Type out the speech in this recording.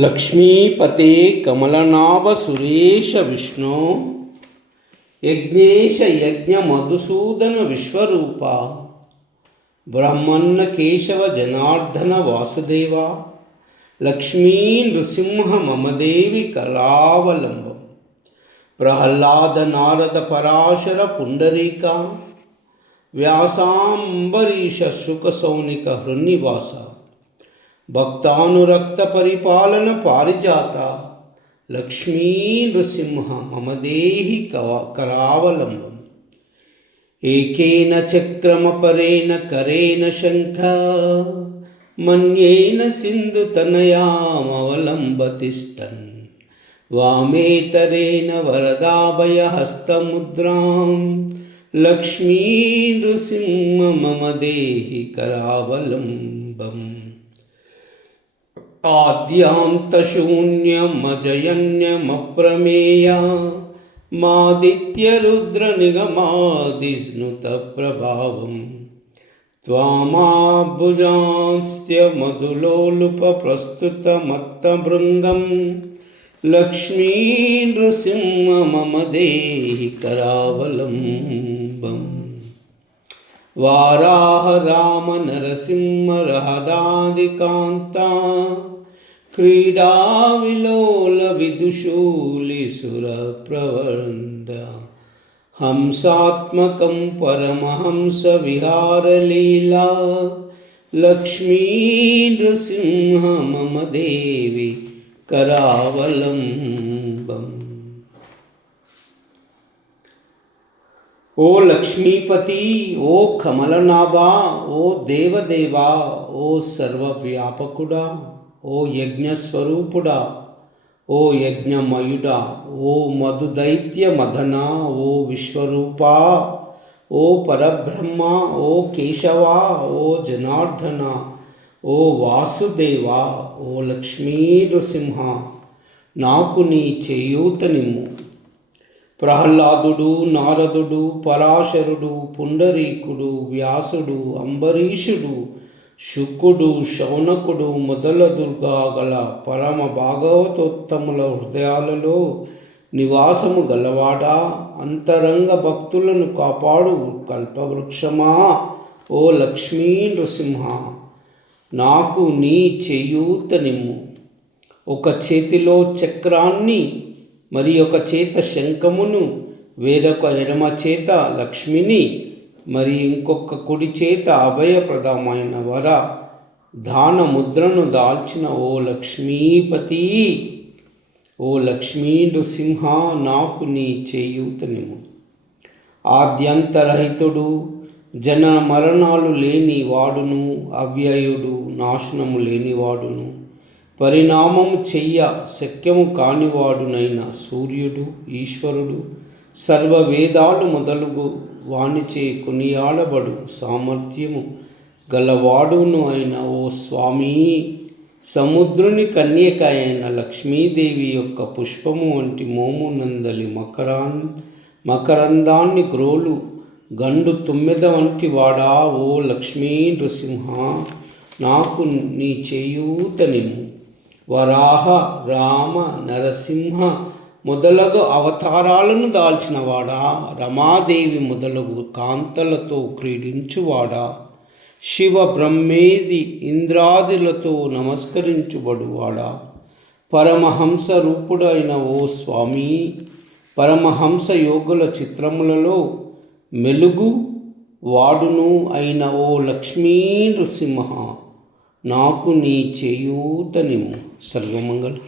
లక్ష్మీపతే కమలనాభ సురేశ విష్ణు యజ్ఞేశ యజ్ఞ మధుసూదన విశ్వరూప బ్రహ్మన్న కేశవ జనార్దన వాసుదేవ లక్ష్మీ నృసింహ మమదేవి కరావలంబం ప్రహ్లాద నారద పరాశర పుండరీక వ్యాసాంబరీష శుకసౌనిక హృన్నివాస భక్తానురక్త పరిపాలన పారిజాత లక్ష్మీ నృసింహ మమదేహి కరావలంబం ఏకేన చక్రమపరేణ కరేణ శంఖ మన్యేన సింధుతనయామవలంబతిష్టన్ వామేతరేణ వరదాభయహస్తముద్రాం లక్ష్మీ నృసింహ మమదేహి కరావలంబం ఆద్యాంతశూన్యమజయన్యమప్రమేయ మాదిత్యరుద్రనిగమాదిస్నుతప్రభావం త్వామాభుజాంస్త్యమధులోలుపప్రస్తుతమత్తభృంగం లక్ష్మీ నృసింహ మమదేహి కరావలంబం వారాహ రామ నరసింహ రహదాదికాంత క్రీడా విలోల విదుషూలిసుర ప్రవర్ద హంసాత్మకం పరమహంస విహారలీలా లక్ష్మీ నృసింహ మమదేవి కరావలంబం. ఓ లక్ష్మీపతి, ఓ కమలనాభా, ఓ దేవదేవా, ఓ సర్వవ్యాపకుడా, ఓ యజ్ఞస్వరూపుడా, ఓ యజ్ఞమయుడా, ఓ మధుదైత్య మదన, ఓ విశ్వరూపా, ఓ పరబ్రహ్మ, ఓ కేశవా, ఓ జనార్దన, ఓ వాసుదేవా, ఓ లక్ష్మీ నృసింహ, నాకు నీ చేయూతనిమ్ము. ప్రహ్లాదుడు, నారదుడు, పరాశరుడు, పుండరీకుడు, వ్యాసుడు, అంబరీషుడు, శుకుడు, శౌనకుడు మొదలదుగా గల పరమ భాగవతోత్తముల హృదయాలలో నివాసము గలవాడా, అంతరంగ భక్తులను కాపాడు కల్పవృక్షమా, ఓ లక్ష్మీ నృసింహ, నాకు నీ చేయూతనిమ్ము. ఒక చేతిలో చక్రాన్ని, మరి ఒక చేత శంఖమును, వేరొక ఎడమ చేత లక్ష్మిని, మరి ఇంకొక కుడి చేత అభయప్రదమైన వర దాన ముద్రను దాల్చిన ఓ లక్ష్మీపతి, ఓ లక్ష్మీ నృసింహ, నాకు నీ చేయూతనిమ్ము. ఆద్యంతరహితుడు, జన మరణాలు లేని వాడును, అవ్యయుడు, నాశనము లేనివాడును, పరిణామము చెయ్య శక్యము కానివాడునైన సూర్యుడు, ఈశ్వరుడు, సర్వవేదాలు మొదలుగు వానిచే కొనియాడబడు సామర్థ్యము గలవాడును అయిన ఓ స్వామి, సముద్రుని కన్యక అయిన లక్ష్మీదేవి యొక్క పుష్పము వంటి మోము నందలి మకరందాన్ని గ్రోలు గండు తుమ్మెద వంటి వాడా, ఓ లక్ష్మీ నృసింహ, నాకు నీ చేయూతనిమ్ము. వరాహ, రామ, నరసింహ మొదలగు అవతారాలను దాల్చినవాడా, రమాదేవి మొదలగు కాంతలతో క్రీడించువాడా, శివ బ్రహ్మేది ఇంద్రాదులతో నమస్కరించుబడువాడా, పరమహంస రూపుడైన ఓ స్వామి, పరమహంస యోగుల చిత్రములలో మెలుగు వాడును అయిన ఓ లక్ష్మీ నృసింహ, నాకు నీ చేయూతనిమ్ము. సర్వమంగళం.